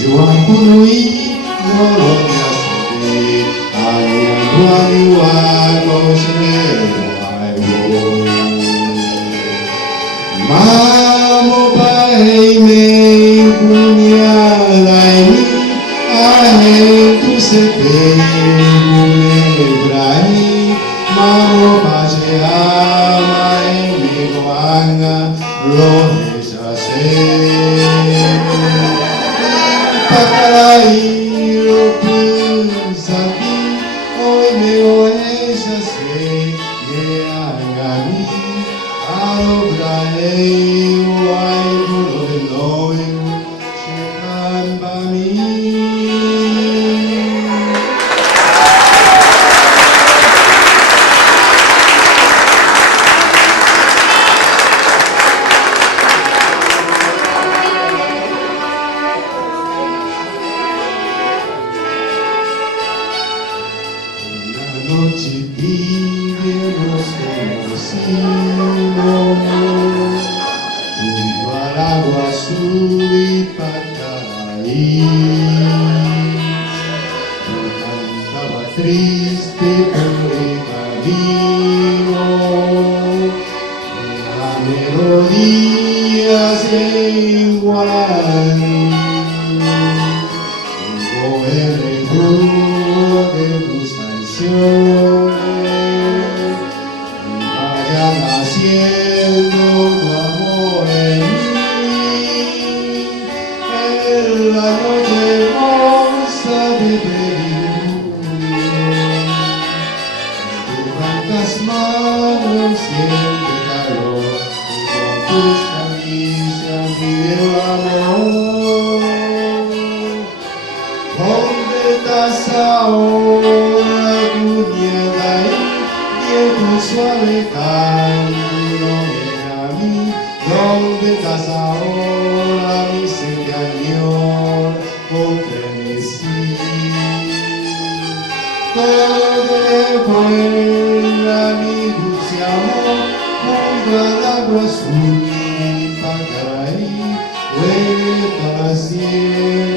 Tujuan punui Moronya sepi Hanya tuan kau selewaiwo Mamo pai me punya laini Ahe tu sepe Mune brai Mamo pace ama me goanga Lohe jase Pakarai Ropuzaki Oi meu jase Ye angami Alobraei Uai Burovenoi Shikambami Noche tibia nos conocimos junto al agua azul y Pacaraí. Yo cantaba triste por el camino, una melodía sin guaraní. Tengo el recuerdo de tus canciones y vaya naciendo tu amor en mí. En la noche hermosa de Perú, tu blancas manos siente calor y con tus caricias vive el amor. ¿Dónde estás ahora, cuñada? Y en tu suave canto ven a mí. ¿Dónde estás ahora, mi señor, con frenesí? Todo recuerda mi dulce amor, junto al agua azul y Pacaraí, vuelve para siempre.